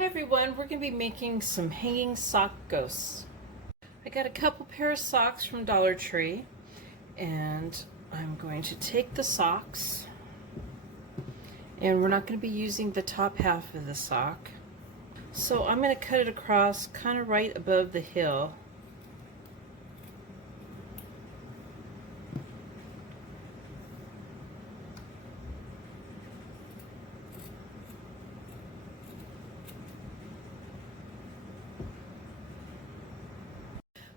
Hi everyone, we're going to be making some hanging sock ghosts. I got a couple pair of socks from Dollar Tree, and I'm going to take the socks, and we're not going to be using the top half of the sock. So I'm going to cut it across kind of right above the heel.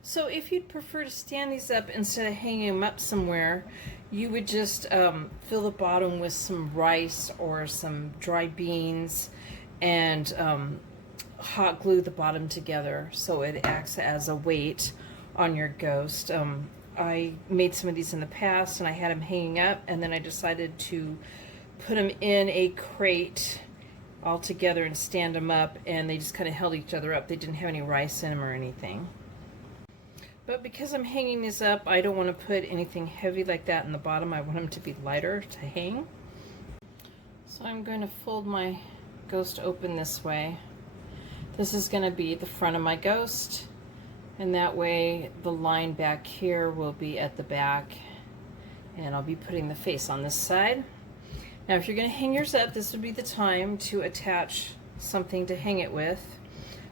So if you'd prefer to stand these up instead of hanging them up somewhere, you would just fill the bottom with some rice or some dried beans and hot glue the bottom together so it acts as a weight on your ghost. I made some of these in the past and I had them hanging up, and then I decided to put them in a crate all together and stand them up, and they just kind of held each other up. They didn't have any rice in them or anything. But because I'm hanging these up, I don't want to put anything heavy like that in the bottom. I want them to be lighter to hang. So I'm going to fold my ghost open this way. This is going to be the front of my ghost, and that way the line back here will be at the back, and I'll be putting the face on this side. Now if you're going to hang yours up, this would be the time to attach something to hang it with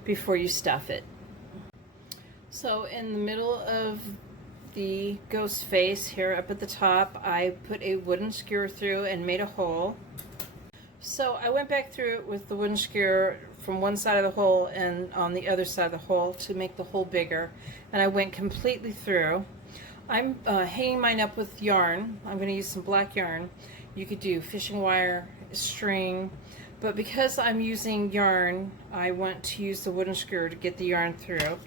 before you stuff it. So in the middle of the ghost face here up at the top, I put a wooden skewer through and made a hole. So I went back through it with the wooden skewer from one side of the hole and on the other side of the hole to make the hole bigger, and I went completely through. I'm hanging mine up with yarn. I'm going to use some black yarn. You could do fishing wire, string, but because I'm using yarn, I want to use the wooden skewer to get the yarn through.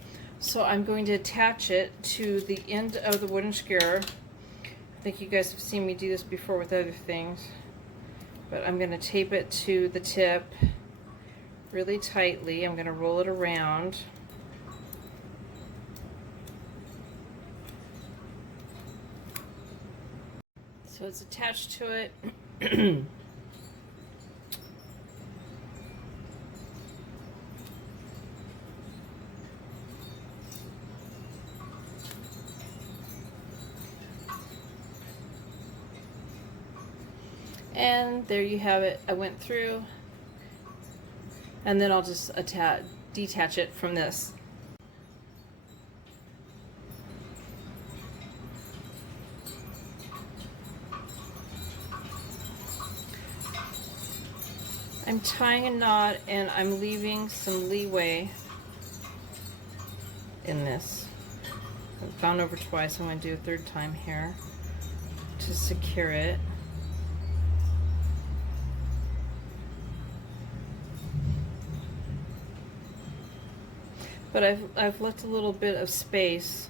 So I'm going to attach it to the end of the wooden skewer. I think you guys have seen me do this before with other things. But I'm going to tape it to the tip really tightly. I'm going to roll it around. So it's attached to it. And there you have it. I went through, and then I'll just detach it from this. I'm tying a knot and I'm leaving some leeway in this. I've gone over twice. I'm going to do a third time here to secure it. But I've left a little bit of space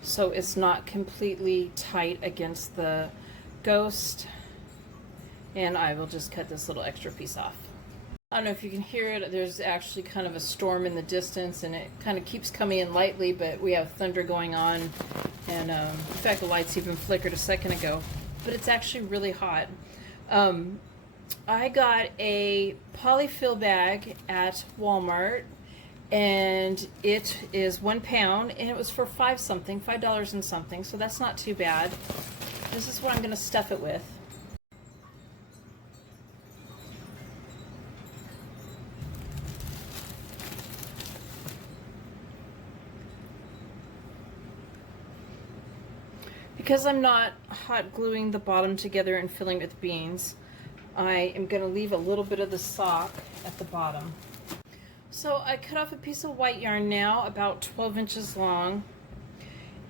so it's not completely tight against the ghost, and I will just cut this little extra piece off. I don't know if you can hear it. There's actually kind of a storm in the distance, and it kind of keeps coming in lightly, but we have thunder going on, and in fact the lights even flickered a second ago, but it's actually really hot. I got a polyfill bag at Walmart, and it is 1 pound, and it was for $5 and something, so that's not too bad. This is what I'm going to stuff it with. Because I'm not hot gluing the bottom together and filling it with beans, I am going to leave a little bit of the sock at the bottom. So I cut off a piece of white yarn now, about 12 inches long,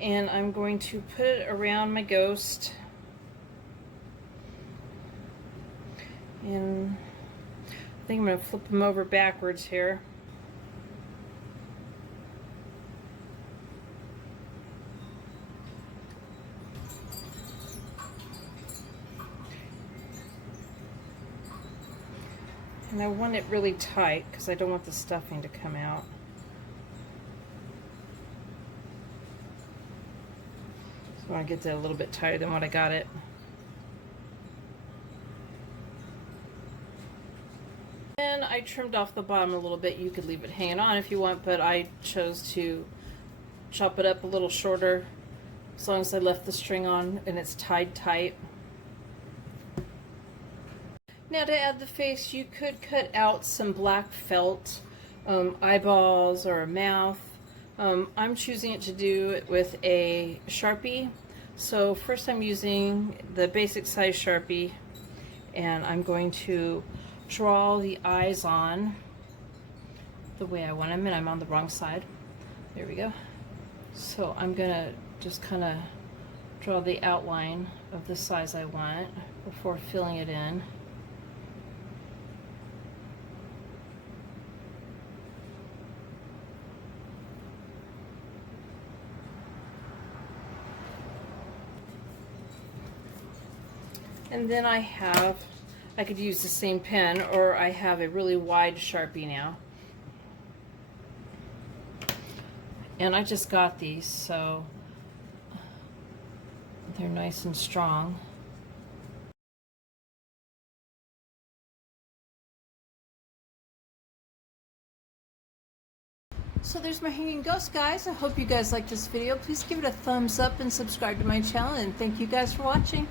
and I'm going to put it around my ghost. And I think I'm going to flip them over backwards here. And I want it really tight because I don't want the stuffing to come out. So I want to get that a little bit tighter than what I got it. And I trimmed off the bottom a little bit. You could leave it hanging on if you want, but I chose to chop it up a little shorter as long as I left the string on and it's tied tight. Now to add the face, you could cut out some black felt, eyeballs or a mouth. I'm choosing it to do it with a Sharpie. So first I'm using the basic size Sharpie, and I'm going to draw the eyes on the way I want them, and I'm on the wrong side. There we go. So I'm gonna just kind of draw the outline of the size I want before filling it in. And then I could use the same pen, or I have a really wide Sharpie now. And I just got these, so they're nice and strong. So there's my hanging ghost, guys. I hope you guys liked this video. Please give it a thumbs up and subscribe to my channel, and thank you guys for watching.